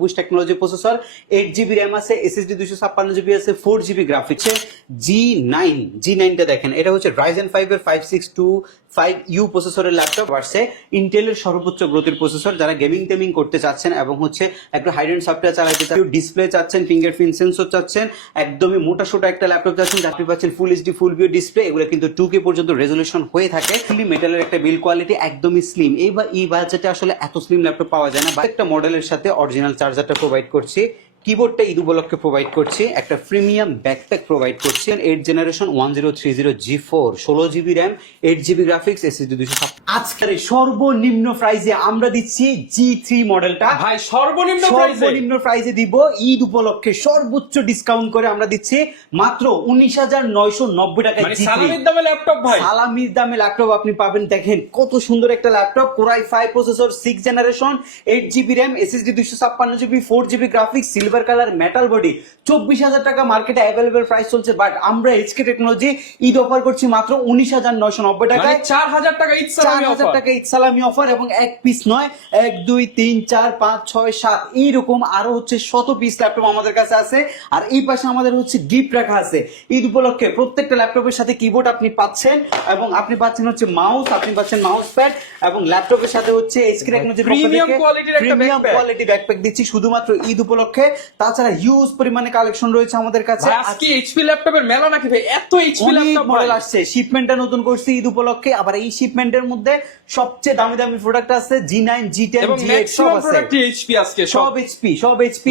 Boost technology processor, 8GB RAM আছে, SSD 256GB আছে, 4GB graphics. জি9টা দেখেন, এটা হচ্ছে Ryzen 5 এর 5625U প্রসেসরের ল্যাপটপ আসছে, ইন্টেলের সর্বোচ্চ গ্রোথের প্রসেসর। যারা গেমিং টেমিং করতে চাচ্ছেন এবং হচ্ছে একটা হাই এন্ড সফটওয়্যার চালাতে চাচ্ছেন, ডিসপ্লে চাচ্ছেন, ফিঙ্গারপ্রিন্ট সেন্সর চাচ্ছেন, একদমই মোটা সোটা একটা ল্যাপটপ চাচ্ছেন, আপনি পাচ্ছেন full HD full view display. এগুলো কিন্তু 2K পর্যন্ত রেজলিউশন হয়ে থাকে। ফুলি মেটালের একটা বিল্ড কোয়ালিটি, একদমই স্লিম। এই বাজেটে আসলে এত স্লিম ল্যাপটপ পাওয়া যায় না। একটা মডেলের সাথে অরিজিনাল চার্জারটা প্রোভাইড করছি, কিবোর্ডটা ঈদ উপলক্ষে প্রোভাইড করছি, একটা প্রিমিয়াম ব্যাকপ্যাক প্রোভাইড করছি, 8 generation 1030G4, 16GB RAM, 8GB graphics, SSD 256। আজকের সর্বনিম্ন প্রাইসে আমরা দিচ্ছি G3 মডেলটা। ভাই সর্বনিম্ন প্রাইসে দিব ঈদ উপলক্ষে সর্বোচ্চ ডিসকাউন্ট করে আমরা দিচ্ছি মাত্র 19,990 টাকায়। মানে সালামির দামে ল্যাপটপ ভাই, সালামির দামে ল্যাপটপ আপনি পাবেন। দেখেন কত সুন্দর একটা laptop, Core i5 processor, 6 generation, 8GB RAM, SSD 256GB, 4GB graphics, silver colour, metal body. 24,000 টাকা মার্কেটে অ্যাভেলেবল প্রাইস চলছে, বাট আমরা এইচকে টেকনোলজি ঈদ অফার করছি মাত্র 19,990 টাকায়। 4,000 টাকা ঈদ সালামি অফার, 4,000 টাকা ঈদ সালামি অফার। এবং এক পিস নয়, 1 2 3 4 5 6 7 এইরকম আরো হচ্ছে 100 পিস ল্যাপটপ আমাদের কাছে আছে। আর এই পাশে আমাদের হচ্ছে গিফট রাখা আছে ঈদ উপলক্ষে। প্রত্যেকটা ল্যাপটপের সাথে কিবোর্ড আপনি পাচ্ছেন, এবং আপনি পাচ্ছেন হচ্ছে মাউস, আপনি পাচ্ছেন মাউস প্যাড, এবং ল্যাপটপের সাথে হচ্ছে এইচকে টেকনোলজি প্রিমিয়াম কোয়ালিটির একটা কোয়ালিটি ব্যাকপ্যাক দিচ্ছি শুধুমাত্র ঈদ উপলক্ষে। তাছাড়া হিউজ পরিমাণে কালেকশন রয়েছে আমাদের কাছে। আজকে এইচপি ল্যাপটপের মেলা নাকি ভাই? এত এইচপি ল্যাপটপ মডেল আসছে, শিপমেন্টটা নতুন করছি ঈদ উপলক্ষে। আবার এই শিপমেন্টের মধ্যে সবচেয়ে দামি দামি প্রোডাক্ট আছে, G9, G10, G8 সব আছে। প্রোডাক্ট এইচপি আজকে সব এইচপি।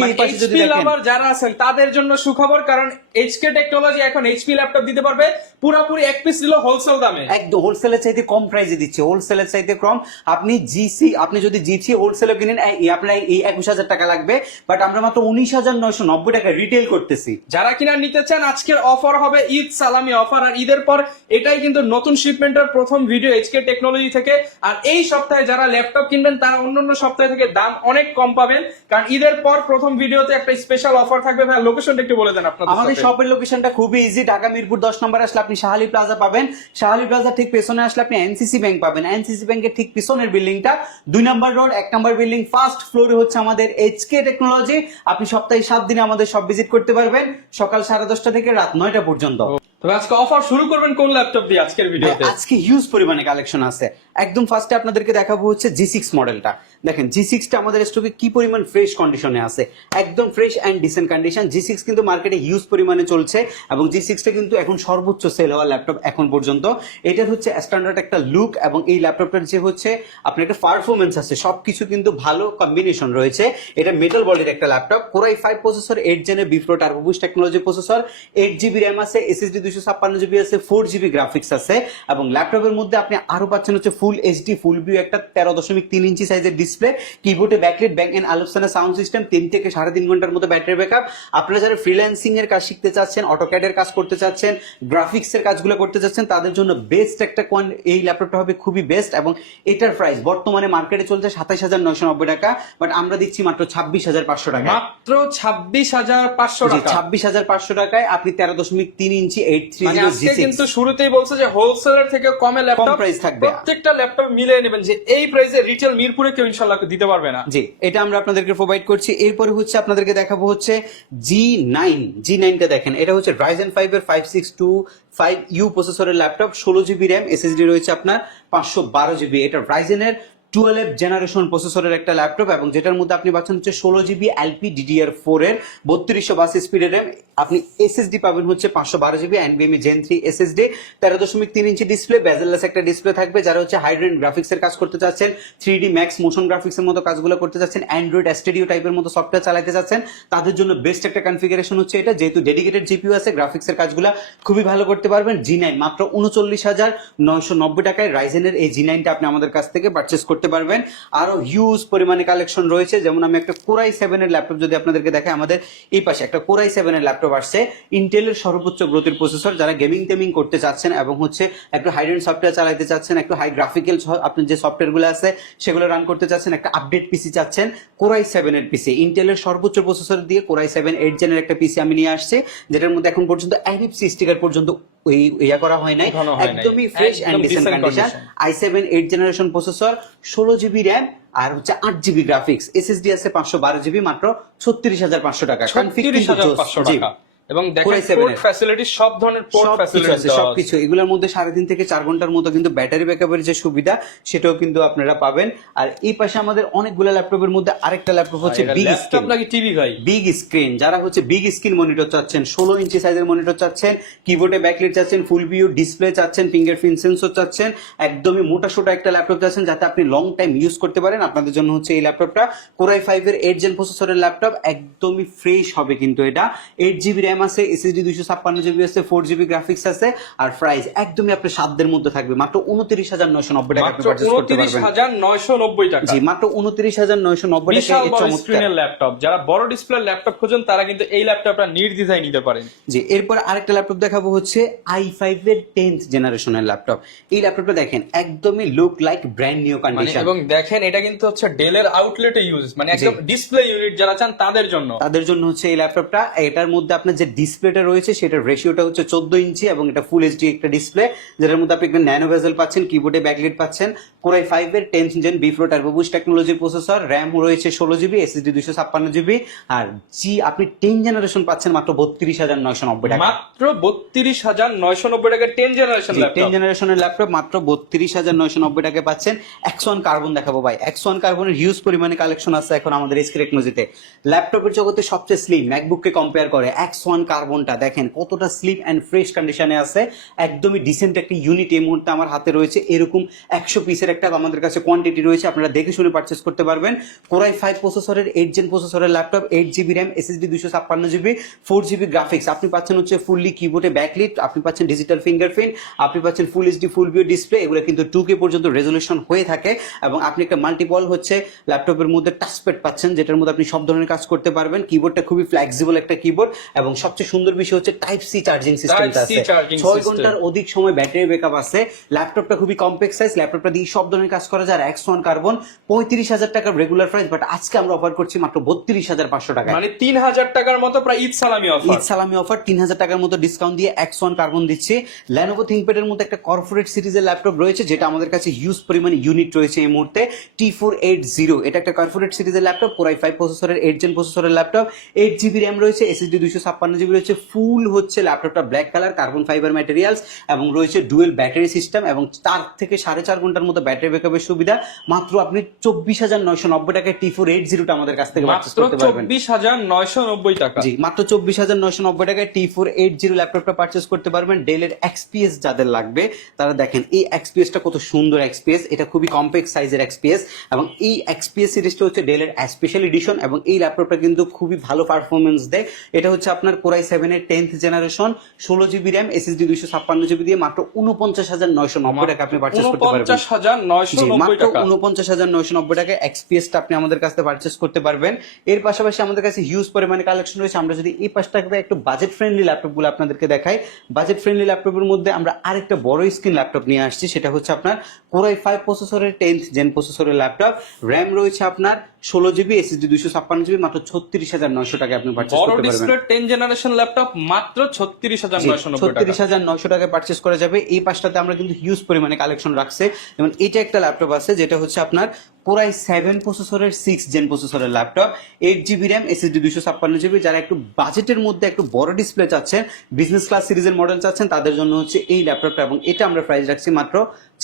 এই পাশে যদি দেখেন, লাভার যারা আছেন তাদের জন্য সুখবর, কারণ এইচকে টেকনোলজি এখন এইচপি ল্যাপটপ দিতে পারবে পুরোপুরি এক পিস নিলো হোলসেল দামে। একদম হোলসেলের চাইতে কম প্রাইসে দিচ্ছে, হোলসেলের চাইতে কম। আপনি যদি জিসি হোলসেলে কিনেন আপনার এই 21,000 টাকা লাগবে, বাট আমরা মাত্র 19,990 টাকা রিটেল করতেছি। যারা কিনা নিতে চান আজকের অফার হবে ঈদ সালামি অফার। আর ঈদের পর এটাই কিন্তু নতুন শিপমেন্টের প্রথম ভিডিও এইচকে টেকনোলজি থেকে। আর এই সপ্তাহে যারা ল্যাপটপ কিনবেন তারা অন্যান্য সপ্তাহ থেকে দাম অনেক কম পাবেন, কারণ ঈদের পর প্রথম ভিডিওতে একটা স্পেশাল অফার থাকবে। ভাই লোকেশনটা একটু বলে দেন আপনাদের। আমাদের শপের লোকেশনটা খুবই ইজি, ঢাকা মিরপুর 10 নম্বর আসলে আপনি শাহালি প্লাজা পাবেন, শাহালি প্লাজা ঠিক পেছনে আসলে আপনি এনসিসি ব্যাংক পাবেন, এনসিসি ব্যাংকের ঠিক পিছনের বিল্ডিংটা 2 নম্বর রোড 1 নম্বর বিল্ডিং, ফার্স্ট ফ্লোরে হচ্ছে আমাদের এইচকে টেকনোলজি। আপনি সপ্তাহে 7 দিনে আমাদের সব ভিজিট করতে পারবেন, সকাল 10:30 থেকে রাত 9টা পর্যন্ত। তবে আজকে অফার শুরু করবেন কোন ল্যাপটপ দিয়ে আজকের ভিডিওতে? আজকে হিউজ পরিমাণে কালেকশন আছে। একদম ফার্স্টে আপনাদেরকে দেখাবো হচ্ছে G6 মডেলটা। দেখেন G6টা আমাদের স্টকে কি পরিমাণ ফ্রেশ কন্ডিশনে আছে, একদম fresh and decent condition. G6 কিন্তু মার্কেটে হিউজ পরিমাণে চলছে, এবং G6টা কিন্তু এখন সর্বোচ্চ সেল হওয়া ল্যাপটপ এখন পর্যন্ত। এটার হচ্ছে স্ট্যান্ডার্ড একটা লুক, এবং এই ল্যাপটপটার যে হচ্ছে আপনার একটা পারফরমেন্স আছে, সবকিছু কিন্তু ভালো কম্বিনেশন রয়েছে। এটা মেটাল বডির একটা ল্যাপটপ, Core i5 প্রসেসর, 8 জেনের vPro turbo boost technology processor, 8GB RAM আছে, SSD 256GB আছে, 4GB গ্রাফিক্স আছে। এবং ল্যাপটপের মধ্যে আপনি আরো পাচ্ছেন হচ্ছে ফুল এইচডি ফুল ভিউ একটা 13.3 ইঞ্চি সাইজের ডিসপ্লে, কিবোর্ডে ব্যাকলাইট, ব্যাক এন্ড আলোচনা সাউন্ড সিস্টেম, 3 থেকে 3.5 ঘন্টার মতো ব্যাটারি ব্যাকআপ। আপনারা যারা ফ্রিল্যান্সিং এর কাজ শিখতে চাচ্ছেন, অটোক্যাড এর কাজ করতে চাচ্ছেন, গ্রাফিক্স এর কাজগুলো করতে চাচ্ছেন, তাদের জন্য বেস্ট একটা এই ল্যাপটপটা হবে খুবই বেস্ট। এবং এটার প্রাইস বর্তমানে মার্কেটে চলছে 27,990 টাকা, বাট আমরা দিচ্ছি মাত্র 26,500 টাকা। মাত্র 26,500 টাকা। 26,500 টাকায় আপনি 13.3 ইঞ্চি 830G6। কিন্তু শুরুতেই বলছে যে হোলসেলের থেকে কমে ল্যাপটপ প্রাইস থাকবে, প্রত্যেকটা ল্যাপটপ মিলিয়ে নেবেন, যে এই প্রাইসে রিটেল মিরপুরে কেউ ইনশাআল্লাহ দিতে পারবে না। জি, এটা আমরা আপনাদেরকে প্রোভাইড করছি। এরপরে হচ্ছে আপনাদেরকে দেখাবো হচ্ছে G9টা দেখেন, এটা হচ্ছে Ryzen 5 এর 5625U প্রসেসরের ল্যাপটপ, 16GB র্যাম, SSD রয়েছে আপনার 512GB। এটা Ryzen এর 12 জেনারেশন প্রসেসরের একটা ল্যাপটপ, এবং যেটার মধ্যে আপনি পাচ্ছেন হচ্ছে 16GB LPDDR4 এর 3220 স্পিডের র্যাম। আপনি SSD পাবেন হচ্ছে 512GB NVMe Gen 3 SSD, 13.3 inch display, bezel-less একটা ডিসপ্লে থাকবে। যারা হচ্ছে হাইড্রেন গ্রাফিক্স এর কাজ করতে চাচ্ছেন, 3D Max মোশন গ্রাফিক্স এর মতো কাজগুলো করতে চাচ্ছেন, অ্যান্ড্রয়েড স্টুডিও টাইপের মতো সফটওয়্যার চালাতে চাচ্ছেন, তাদের জন্য বেস্ট একটা কনফিগারেশন হচ্ছে এটা। যেহেতু ডেডিকেটেড জিপিইউ আছে, গ্রাফিক্স এর কাজগুলো খুবই ভালো করতে পারবেন। G9 মাত্র 39,990 টাকায় রাইজেনের এই G9টা আপনি আমাদের কাছ থেকে পারচেজ করতে পারবেন। আরো হিউজ পরিমাণে কালেকশন রয়েছে, যেমন আমি একটা Core i7 এর ল্যাপটপ যদি আপনাদেরকে দেখাই, আমাদের এই পাশে একটা Core i7 এর ল্যাপটপ আসছে, ইন্টেলের সর্বোচ্চ গ্রোথের প্রসেসর। যারা গেমিং টেমিং করতে চাচ্ছেন এবং হচ্ছে একটু হাই এন্ড সফটওয়্যার চালাতে চাচ্ছেন, একটু হাই গ্রাফিক্যাল আপনি যে সফটওয়্যার গুলো আছে সেগুলো রান করতে চাচ্ছেন, একটা আপডেট পিসি চাচ্ছেন, Core i7 এর পিসি, ইন্টেলের সর্বোচ্চ প্রসেসর দিয়ে Core i7 8 জেনের একটা পিসি আমি নিয়ে আসছি, যেটার মধ্যে এখন পর্যন্ত NFC স্টিকার পর্যন্ত করা হয় নাই, একদমই fresh and decent condition. i7 8 generation processor, 16GB RAM, আর হচ্ছে 8 জিবি গ্রাফিক্স, এসএসডি আছে 512 জিবি, মাত্র 36,500 টাকা। 36,500 জি। টাকা। এবং দেখেন Core i7 পোর্ট ফ্যাসিলিটি, সব ধরনের পোর্ট ফ্যাসিলিটি আছে সবকিছু। এগুলোর মধ্যে 3.5 থেকে 4 ঘন্টার মতো কিন্তু ব্যাটারি ব্যাকআপের যে সুবিধা সেটাও কিন্তু আপনারা পাবেন। আর এই পাশে আমাদের অনেকগুলো ল্যাপটপের মধ্যে আরেকটা ল্যাপটপ হচ্ছে বিগ ল্যাপটপ স্ক্রিন। নাকি টিভি ভাই? বিগ স্ক্রিন, যারা হচ্ছে বিগ স্ক্রিন মনিটর চাচ্ছেন, 16 ইঞ্চি সাইজের মনিটর চাচ্ছেন, কিবোর্ডে ব্যাকলাইট চাচ্ছেন, ফুল ভিউ ডিসপ্লে চাচ্ছেন, ফিঙ্গারপ্রিন্ট সেন্সর চাচ্ছেন, একদমই মোটা সোটা একটা ল্যাপটপ চাচ্ছেন যাতে আপনি লং টাইম ইউজ করতে পারেন, আপনাদের জন্য হচ্ছে এই ল্যাপটপটা। Core i5 এর 8 জেন প্রসেসরের ল্যাপটপ, একদমই ফ্রেশ হবে কিন্তু এটা। 8 জিবি র্যাম আছে, এসএসডি 256 জিবি আছে, 4 জিবি গ্রাফিক্স আছে। আর প্রাইস একদমই আপনার সাধ্যের মধ্যে থাকবে, মাত্র 29,990 টাকা আপনি পারচেজ করতে পারবেন। 29,990 টাকা। জি, মাত্র 29,990 টাকা। বিশাল এই বড় চমৎকার স্ক্রিনের ল্যাপটপ, যারা বড় ডিসপ্লে ল্যাপটপ খোঁজেন তারা কিন্তু এই ল্যাপটপটা নির্দ্বিধায় নিতে পারেন। জি, এরপর আরেকটা ল্যাপটপ দেখাবো হচ্ছে i5 এর 10th জেনারেশনের ল্যাপটপ। এই ল্যাপটপটা দেখেন একদমই look like brand new condition. এবং দেখেন এটা কিন্তু হচ্ছে ডেলের আউটলেটে ইউজ, মানে একদম ডিসপ্লে ইউনিট যারা চান তাদের জন্য হচ্ছে এই ল্যাপটপটা। এটার মধ্যে আপনার যে ডিসপ্লেটা রয়েছে সেটার রেশিওটা হচ্ছে 14 ইঞ্চি এবং এটা ফুল এইচডি একটা ডিসপ্লে, যেটার মধ্যে আপনি একটা ন্যানো বেজেল পাচ্ছেন, কিবোর্ডে ব্যাকলাইট পাচ্ছেন। Core i5 এর 10th জেন বিফ্লো টার্বো বুস্ট টেকনোলজির প্রসেসর, র্যাম রয়েছে 16 জিবি, এসএসডি 256 জিবি। আর জি আপনি 10 জেনারেশন পাচ্ছেন মাত্র 32,990 টাকা। মাত্র 32,990 টাকা 10 জেনারেশন ল্যাপটপ। 10 জেনারেশনের ল্যাপটপ মাত্র 32,990 টাকায় পাচ্ছেন। X1 কার্বন দেখাবো ভাই। X1 কার্বনের হিউজ পরিমাণে কালেকশন আছে এখন আমাদের এসকে টেকনোলজিতে। ল্যাপটপের জগতে সবচেয়ে স্লিম, ম্যাকবুককে কম্পেয়ার করে X1 কার্বনটা দেখেন কতটা স্লিম এন্ড ফ্রেশ কন্ডিশনে আছে, একদমই ডিসেন্ট একটা ইউনিট এই মুহূর্তে আমার হাতে রয়েছে। এরকম 100 পিসের একটা আমাদের কাছে কোয়ান্টিটি রয়েছে, আপনারা দেখে শুনে পারচেজ করতে পারবেন। Core i5 প্রসেসরের 8 জেন প্রসেসরের laptop, 8 GB RAM, SSD 256 GB, 4 GB graphics. আপনি পাচ্ছেন হচ্ছে ফুললি কিবোর্ডে ব্যাকলাইট, আপনি পাচ্ছেন ডিজিটাল ফিঙ্গারপ্রিন্ট, আপনি পাচ্ছেন full HD full view display. এগুলো কিন্তু 2K পর্যন্ত রেজলিউশন হয়ে থাকে এবং আপনি একটা মাল্টিপল হচ্ছে ল্যাপটপের মধ্যে টাচপ্যাড পাচ্ছেন, যেটার মধ্যে আপনি সব ধরনের কাজ করতে পারবেন। কিবোর্ডটা খুবই ফ্লেক্সিবল একটা কিবোর্ড এবং সবচেয়ে সুন্দর বিষয় হচ্ছে টাইপ সি চার্জিং সিস্টেমটা আছে। 6 ঘন্টার অধিক সময় ব্যাটারি ব্যাকআপ আছে। ল্যাপটপটা খুবই কম্প্যাক্ট সাইজ, ল্যাপটপটা দিয়ে সব ধরনের কাজ করা যায়। আর X1 কার্বন 35,000 টাকার রেগুলার প্রাইস, বাট আজকে আমরা অফার করছি মাত্র 32,500 টাকা, মানে 3,000 টাকার মতো প্রায় ঈদ সালামি অফার। ঈদ সালামি অফার 3,000 টাকার মতো ডিসকাউন্ট দিয়ে X1 কার্বন দিচ্ছে। Lenovo ThinkPad এর মধ্যে একটা কর্পোরেট সিরিজের ল্যাপটপ রয়েছে যেটা আমাদের কাছে হিউজ পরিমাণে ইউনিট রয়েছে এই মুহূর্তে, T480। এটা একটা কর্পোরেট সিরিজের ল্যাপটপ, Core i5 প্রসেসরের 8 জেন প্রসেসরের ল্যাপটপ, 8 জিবি র্যাম রয়েছে, এসএসডি 256 জিবি রয়েছে। ফুল হচ্ছে ল্যাপটপটা black colour, carbon fibre materials এবং রয়েছে ডুয়েল ব্যাটারি সিস্টেম এবং 4 থেকে 4.5 ঘন্টার মতো ব্যাটারি ব্যাকআপের সুবিধা। মাত্র আপনি 24,990 টাকায় T480টা আমাদের কাছ থেকে পারচেজ করতে পারবেন। 24,990 টাকা। জি, মাত্র 24,990 টাকায় T480 ল্যাপটপটা পারচেজ করতে পারবেন। ডেলের XPS যাদের লাগবে তারা দেখেন এই XPSটা কত সুন্দর XPS, এটা খুবই কম্প্যাক্ট সাইজের XPS এবং এই XPS সিরিজটা হচ্ছে ডেলের স্পেশাল এডিশন এবং এই ল্যাপটপটা কিন্তু খুবই ভালো পারফরমেন্স দেয়। এটা হচ্ছে আপনার Core i7 এর 10th generation, 16 GB RAM, SSD 256 GB দিয়ে মাত্র 49,990 টাকা আপনি পারচেজ করতে পারবেন। 49,990 টাকা। 49,990 টাকায় XPSটা আপনি আমাদের কাছ থেকে পারচেজ করতে পারবেন। এর পাশাপাশি আমাদের কাছে হিউজ পরিমাণে কালেকশন রয়েছে। আমরা যদি এই পাশটাকে একটু বাজেট ফ্রেন্ডলি ল্যাপটপগুলো আপনাদেরকে দেখাই, বাজেট ফ্রেন্ডলি ল্যাপটপের মধ্যে আমরা আরেকটা বড় স্ক্রিন ল্যাপটপ নিয়ে আসছি, সেটা হচ্ছে আপনার Core i5 প্রসেসরের 10th জেন প্রসেসরের ল্যাপটপ, র্যাম রয়েছে আপনার 16 জিবি, এসএসডি 256 জিবি, মাত্র 36,900 টাকায় আপনি পারচেজ করতে পারবেন। বড় ডিসপ্লে 10 জেনারেশন ল্যাপটপ মাত্র 36,990 টাকা। 36,900 টাকায় পারচেজ করা যাবে। এই পাশটাতে আমরা কিন্তু হিউজ পরিমাণে কালেকশন রাখছে, যেমন এটা একটা ল্যাপটপ আছে যেটা হচ্ছে আপনার Core i7 প্রসেসরের 6 জেন প্রসেসরের laptop, 8 GB RAM, SSD 256 GB. যারা একটু বাজেটের মধ্যে একটু বড় ডিসপ্লে চাচ্ছেন, বিজনেস ক্লাস সিরিজের মডেল চাচ্ছেন, তাদের জন্য হচ্ছে এই ল্যাপটপটা এবং এটা আমরা প্রাইস রাখছি মাত্র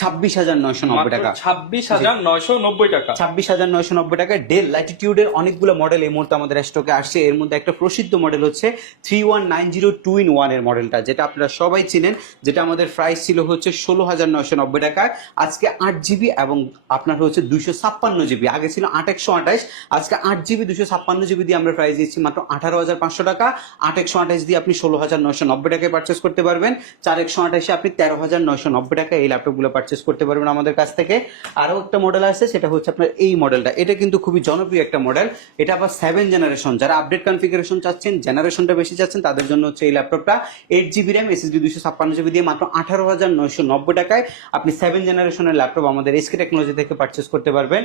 26,990 টাকা। 26,990 টাকা। 26,990 টাকায় ডেল ল্যাটিটিউডের অনেকগুলো মডেল এই মুহূর্তে আমাদের স্টকে আসছে। এর মধ্যে একটা প্রসিদ্ধ মডেল হচ্ছে 3190 2-in-1 এর মডেলটা, যেটা আপনারা সবাই চিনেন, যেটা আমাদের প্রাইস ছিল হচ্ছে 16,990 টাকায়। আজকে 8 জিবি এবং আপনার হচ্ছে 256 জিবি, আগে ছিল 8/128, আজকে 8 জিবি 256 জিবি দিয়ে আমরা প্রাইস দিচ্ছি মাত্র 18,500 টাকা। 8/128 দিয়ে আপনি 16,990 টাকায় পারচেস করতে পারবেন। 4/128 আপনি 13,990 টাকায় এই ল্যাপটপগুলো পারচেস করতে পারবেন আমাদের কাছ থেকে। আরো একটা মডেল আছে, সেটা হচ্ছে আপনার এই মডেলটা। এটা কিন্তু খুবই জনপ্রিয় একটা মডেল, এটা আবার 7 জেনারেশন। যারা আপডেট কনফিগারেশন চাচ্ছেন, জেনারেশনটা বেশি চাচ্ছেন, তাদের জন্য হচ্ছে এই ল্যাপটপটা। 8 জিবি র্যাম, এসএসডি 256 জিবি দিয়ে মাত্র 18,990 টাকায় আপনি 7 জেনারেশনের ল্যাপটপ আমাদের এসকে টেকনোলজি থেকে পারচেস করতে পারবেন।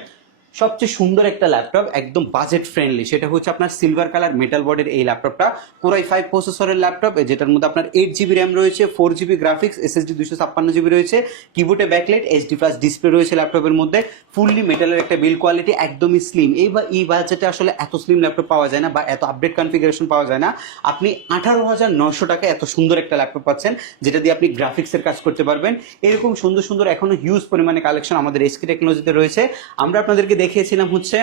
সবচেয়ে সুন্দর একটা ল্যাপটপ, একদম বাজেট ফ্রেন্ডলি, সেটা হচ্ছে আপনার সিলভার কালার মেটাল বডির এই ল্যাপটপটা, Core i5 প্রসেসরের ল্যাপটপ, যেটার মধ্যে আপনার 8GB র্যাম রয়েছে, 4GB গ্রাফিক্স, SSD 256GB রয়েছে, কিবোর্ডে ব্যাকলাইট, HD+ ডিসপ্লে রয়েছে ল্যাপটপের মধ্যে, ফুললি মেটালের একটা বিল্ড কোয়ালিটি, একদমই স্লিম। এই বাজেটে আসলে এত স্লিম ল্যাপটপ পাওয়া যায় না বা এত আপডেট কনফিগারেশন পাওয়া যায় না। আপনি 18,900 টাকায় এত সুন্দর একটা ল্যাপটপ পাচ্ছেন, যেটা দিয়ে আপনি গ্রাফিক্সের কাজ করতে পারবেন। এরকম সুন্দর সুন্দর এখনো হিউজ পরিমাণে কালেকশন আমাদের এসকে টেকনোলজিতে রয়েছে। আমরা আপনাদেরকে দেখিয়েছিলাম হচ্ছে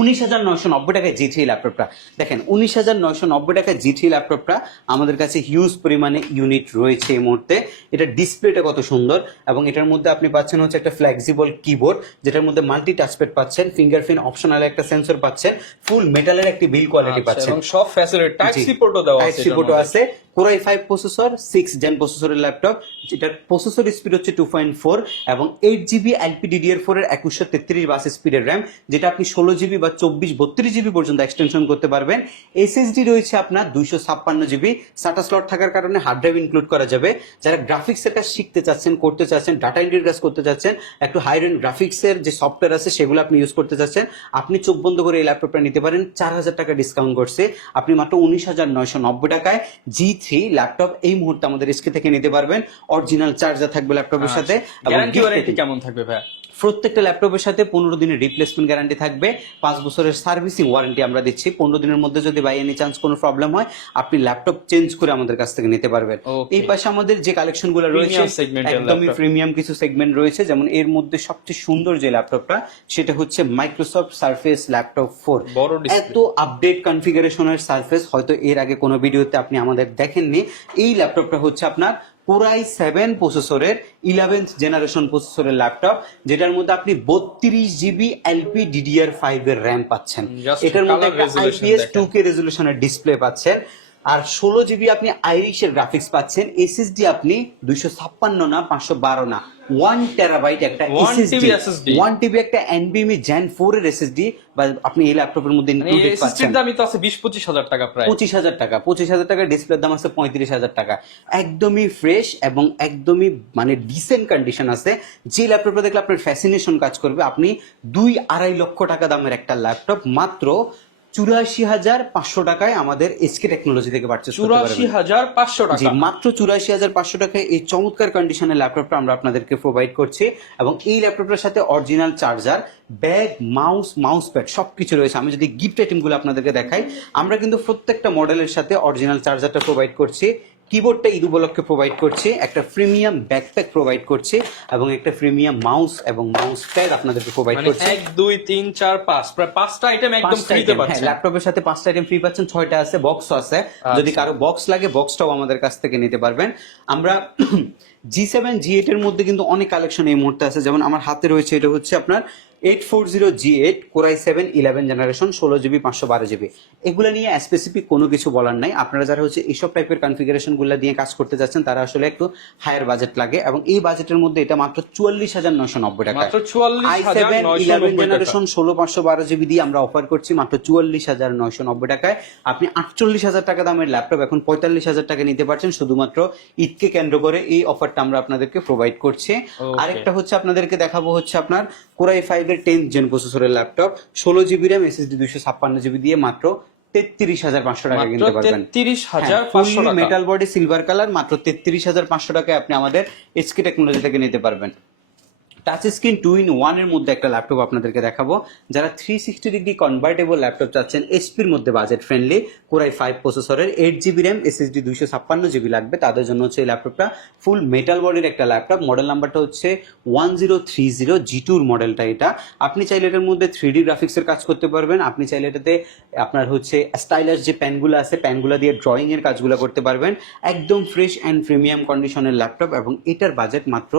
19,990 টাকায় G3 ল্যাপটপটা। দেখেন 19,990 টাকায় G3 ল্যাপটপটা আমাদের কাছে হিউজ পরিমাণে ইউনিট রয়েছে এই মুহূর্তে। এটা ডিসপ্লেটা কত সুন্দর, এবং এটার মধ্যে আপনি পাচ্ছেন হচ্ছে একটা ফ্লেক্সিবল কিবোর্ড, যেটার মধ্যে মাল্টি টাচপ্যাড পাচ্ছেন, ফিঙ্গারপ্রিন্ট অপশনাল একটা সেন্সর পাচ্ছেন, ফুল মেটালের একটি বিল্ড কোয়ালিটি পাচ্ছেন, এবং সব ফ্যাসিলিটি টাইপ সি পোর্টও দেওয়া আছে। টাইপ সি পোর্টও আছে। Core i5 প্রসেসর, 6 জেন প্রসেসরের ল্যাপটপ, যেটার প্রসেসর স্পিড হচ্ছে 2.4 এবং 8GB LPDDR4 এর 2133 বাস স্পিডের র্যাম, যেটা আপনি 16GB বা 32GB পর্যন্ত এক্সটেনশন করতে পারবেন। এসএসডি রয়েছে আপনার 256GB, SATA স্লট থাকার কারণে হার্ড ড্রাইভ ইনক্লুড করা যাবে। যারা গ্রাফিক্সের কাজ শিখতে চাচ্ছেন, করতে চাচ্ছেন, ডাটা এন্ট্রির কাজ করতে চাচ্ছেন, একটু হাই রেন্ড গ্রাফিক্সের যে সফটওয়্যার আছে সেগুলো আপনি ইউজ করতে চাচ্ছেন, আপনি চোখ বন্ধ করে এই ল্যাপটপটা নিতে পারেন। 4,000 টাকা ডিসকাউন্ট করছে, আপনি মাত্র 19,990 টাকায় G3 ল্যাপটপ এই মুহূর্তে আমাদের এসকে থেকে নিতে পারবেন। অরিজিনাল চার্জার থাকবে ল্যাপটপের সাথে, গ্যারান্টি ওয়ারেন্টি কেমন থাকবে ভাই? প্রত্যেকটা ল্যাপটপের সাথে 15 দিনের রিপ্লেসমেন্ট গ্যারান্টি থাকবে, 5 বছরের সার্ভিসিং ওয়ারেন্টি আমরা দিচ্ছি। 15 দিনের মধ্যে যদি বাই এনি চান্স কোনো প্রবলেম হয়, আপনি ল্যাপটপ চেঞ্জ করে আমাদের কাছ থেকে নিতে পারবেন। এই পাশে আমাদের যে কালেকশনগুলো রয়েছে একদমই প্রিমিয়াম কিছু সেগমেন্ট রয়েছে, যেমন এর মধ্যে সবচেয়ে সুন্দর যে ল্যাপটপটা সেটা হচ্ছে মাইক্রোসফট সারফেস ল্যাপটপ 4। এত আপডেট কনফিগারেশনের সারফেস হয়তো এর আগে কোনো ভিডিওতে আপনি আমাদের দেখেননি। এই ল্যাপটপটা হচ্ছে আপনার Core i7 প্রসেসরের 11th জেনারেশন প্রসেসরের ল্যাপটপ, যেটার মধ্যে আপনি 32GB LPDDR5 এর র্যাম পাচ্ছেন, এটার মধ্যে একটা IPS 2K রেজলিউশনের ডিসপ্লে পাচ্ছেন, আর 16GB আপনি আইরিশের গ্রাফিক্স পাচ্ছেন। এসএসডি আপনি 256 না, 512 না, 1 টেরাবাইট একটা এসএসডি, 1 টিবি একটা NVMe Gen 4 এর এসএসডি বা আপনি এই ল্যাপটপের মধ্যে ইনক্লুডেড পাচ্ছেন। এসএসডির দামই তো আছে 20-25 টাকা, প্রায় 25,000 টাকা। ডিসপ্লের দাম আছে 35,000 টাকা। একদমই ফ্রেশ এবং একদমই মানে ডিসেন্ট কন্ডিশন আছে। যে ল্যাপটপটা দেখলে আপনার ফ্যাসিনেশন কাজ করবে। আপনি 2-2.5 লক্ষ টাকা দামের একটা ল্যাপটপ মাত্র 84,500 টাকায় আমাদের এসকে টেকনোলজি থেকে পারচেজ করতে পারবেন। 84,500 টাকা, জি, মাত্র 84,500 টাকায় এই চমৎকার কন্ডিশনের ল্যাপটপটা আমরা আপনাদেরকে প্রোভাইড করছি, এবং এই ল্যাপটপটার সাথে original charger, bag, mouse pad সবকিছু রয়েছে। আমি যদি গিফট আইটেমগুলো আপনাদেরকে দেখাই, আমরা কিন্তু প্রত্যেকটা মডেলের সাথে অরিজিনাল চার্জারটা প্রোভাইড করছি, কিবোর্ডটা ঈদ উপলক্ষে প্রোভাইড করছি, একটা প্রিমিয়াম ব্যাকপ্যাক প্রোভাইড করছি, এবং একটা প্রিমিয়াম মাউস এবং মাউস প্যাড আপনাদেরকে প্রোভাইড করছি। 1 2 3 4 5 প্রায় 5টা আইটেম একদম ফ্রিতে পাচ্ছেন। ল্যাপটপের সাথে 5টা আইটেম ফ্রি পাচ্ছেন, 6টা আছে, বক্সও আছে। যদি কারো বক্স লাগে বক্সটাও আমাদের কাছ থেকে নিতে পারবেন। আমরা G7 G8 এর মধ্যে কিন্তু অনেক কালেকশন এই মুহূর্তে আছে, যেমন আমার হাতে রয়েছে এটা হচ্ছে আপনার 840G8 Core i7 11 generation, 16GB 512GB। এগুলো নিয়ে স্পেসিফিক কোনো কিছু বলার নাই। আপনারা যারা হচ্ছে এইসব টাইপের কনফিগারেশন গুলো দিয়ে কাজ করতে যাচ্ছেন, তারা আসলে একটু হায়ার বাজেট লাগে, এবং এই বাজেটের মধ্যে এটা মাত্র 44,990 টাকা। মাত্র 44,990 i7 11 জেনারেশন 16/512GB দিয়ে আমরা অফার করছি মাত্র 44,990 টাকায়। আপনি 48,000 টাকা দামের ল্যাপটপ এখন 45,000 টাকা নিতে পারছেন, শুধুমাত্র ঈদকে কেন্দ্র করে এই অফারটা আমরা আপনাদেরকে প্রোভাইড করছি। আরেকটা হচ্ছে আপনাদেরকে দেখাবো হচ্ছে আপনার Core i5 এর 10th জেন প্রসেসরের laptop, 16GB RAM, SSD 256GB দিয়ে মাত্র 33,500 টাকা কিনতে পারবেন। 33,500 টাকা, মেটাল বডি সিলভার কালার, মাত্র 33,500 টাকায় আপনি আমাদের এসকে টেকনোলজি থেকে নিতে পারবেন। টাচ স্ক্রিন 2-in-1 এর মধ্যে একটা ল্যাপটপ আপনাদেরকে দেখাবো। যারা 360 ডিগ্রি কনভার্টেবল ল্যাপটপ চাচ্ছেন, এসপির মধ্যে বাজেট ফ্রেন্ডলি, Core i5 প্রসেসরের, 8GB র্যাম, SSD 256GB লাগবে, তাদের জন্য হচ্ছে এই ল্যাপটপটা ফুল মেটাল বডির একটা ল্যাপটপ। মডেল নাম্বারটা হচ্ছে 1030 G2 মডেলটা। এটা আপনি চাইলে এটার মধ্যে 3D গ্রাফিক্সের কাজ করতে পারবেন, আপনি চাইলে এটাতে আপনার হচ্ছে স্টাইলাস যে প্যানগুলো আছে প্যানগুলো দিয়ে ড্রয়িং এর কাজগুলো করতে পারবেন। একদম ফ্রেশ অ্যান্ড প্রিমিয়াম কন্ডিশনের ল্যাপটপ, এবং এটার বাজেট মাত্র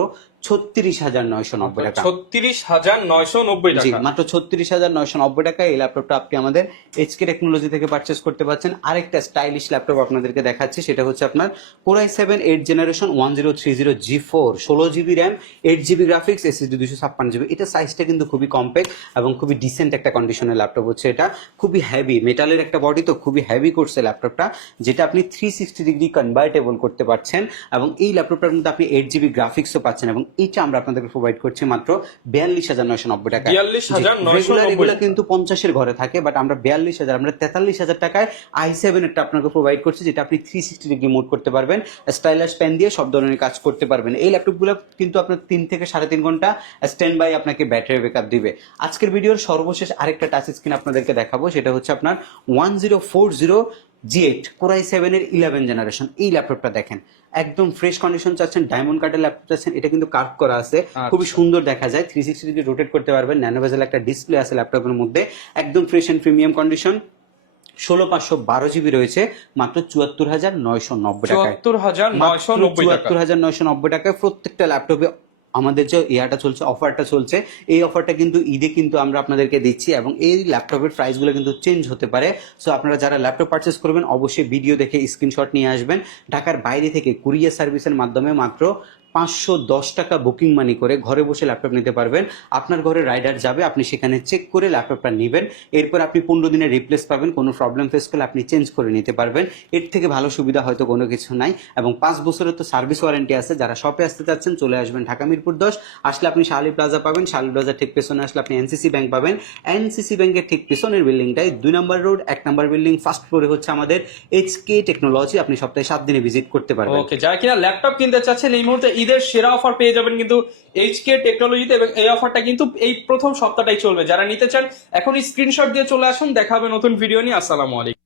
36,990 টাকা। 36,990 জি, টাকা, মাত্র 36,990 টাকা এই ল্যাপটপটা আপনি আমাদের এইচকে টেকনোলজি থেকে পারচেজ করতে পারছেন। আরেকটা স্টাইলিশ ল্যাপটপ আপনাদেরকে দেখাচ্ছি, সেটা হচ্ছে আপনার Core i7 8 generation 1030 G4, 16GB RAM, 8GB graphics, SSD 256GB। এটা সাইজটা কিন্তু খুবই কম্প্যাক্ট এবং খুবই ডিসেন্ট একটা কন্ডিশনের ল্যাপটপ হচ্ছে। এটা খুবই হেভি, মেটালের একটা বডি, তো খুবই হেভি করছে ল্যাপটপটা, যেটা আপনি 360 ডিগ্রি কনভার্টেবল করতে পারছেন, এবং এই ল্যাপটপটার মধ্যে আপনি 8GB গ্রাফিক্সও পাচ্ছেন, এবং এইটা আমরা আপনাদেরকে প্রোভাইড করছি মাত্র 42,990 টাকা। 42,990 এগুলো কিন্তু 50-এর ঘরে থাকে, বাট আমরা 42,000 আমরা 43,000 টাকায় i7 এরটা আপনাকে প্রোভাইড করছি, যেটা আপনি 360 ডিগ্রি মোড করতে পারবেন, স্টাইলাস পেন দিয়ে সব ধরনের কাজ করতে পারবেন। এই ল্যাপটপগুলো কিন্তু আপনার 3 থেকে 3.5 ঘন্টা স্ট্যান্ড বাই আপনাকে ব্যাটারি ব্যাকআপ দিবে। আজকের ভিডিওর সর্বশেষ আরেকটা টাচ স্ক্রিন আপনাদেরকে দেখাবো, সেটা হচ্ছে আপনার 1040 G8 Core i7 এর 11 জেনারেশন। এই ল্যাপটপটা দেখেন, একদম ফ্রেশ কন্ডিশন চাচ্ছেন, ডায়মন্ড কাটের ল্যাপটপ চাচ্ছেন, এটা কিন্তু কার্ভ করা আছে, খুবই সুন্দর দেখা যায়, 360 ডিগ্রি রোটেট করতে পারবেন, ন্যানো বেজেল একটা ডিসপ্লে আছে ল্যাপটপের মধ্যে, একদম fresh and premium condition. 16512 GB রয়েছে মাত্র 74,990 টাকায়। 74,990 টাকায় প্রত্যেকটা ল্যাপটপে আমাদের যে ইয়াটা চলছে, অফারটা চলছে, এই অফারটা কিন্তু ঈদে কিন্তু আমরা আপনাদেরকে দিচ্ছি, এবং এই ল্যাপটপের প্রাইসগুলো কিন্তু চেঞ্জ হতে পারে। সো আপনারা যারা ল্যাপটপ পারচেস করবেন অবশ্যই ভিডিও দেখে স্ক্রিনশট নিয়ে আসবেন। ঢাকার বাইরে থেকে কুরিয়ার সার্ভিসের মাধ্যমে মাত্র 510 টাকা বুকিং মানি করে ঘরে বসে ল্যাপটপ নিতে পারবেন। আপনার ঘরে রাইডার যাবে, আপনি সেখানে চেক করে ল্যাপটপটা নেবেন, এরপর আপনি 15 দিনের রিপ্লেস পাবেন, কোনো প্রবলেম ফেস করলে আপনি চেঞ্জ করে নিতে পারবেন। এর থেকে ভালো সুবিধা হয়তো কোনো কিছু নাই, এবং 5 বছরের তো সার্ভিস ওয়ারেন্টি আছে। যারা শপে আসতে চাচ্ছেন চলে আসবেন ঢাকা মিরপুর 10, আসলে আপনি শালি প্লাজা পাবেন, শালি প্লাজার ঠিক পেছনে আসলে আপনি এনসিসি ব্যাংক পাবেন, এনসিসি ব্যাংকের ঠিক পেছনের বিল্ডিংটাই 2 নম্বর রোড 1 নম্বর বিল্ডিং, ফার্স্ট ফ্লোরে হচ্ছে আমাদের এইচকে টেকনোলজি। আপনি সপ্তাহে 7 দিনে ভিজিট করতে পারবেন। ওকে, যারা কিনা ল্যাপটপ কিনতে চাচ্ছেন এই মুহূর্তে ঈদের সেরা অফার পেয়ে যাবেন কিন্তু এইচকে টেকনোলজিতে, এবং এই অফারটা কিন্তু এই প্রথম সপ্তাহটাই চলবে। যারা নিতে চান এখনই স্ক্রিনশট দিয়ে চলে আসুন, দেখা হবে নতুন ভিডিও নিয়ে। আসসালামু আলাইকুম।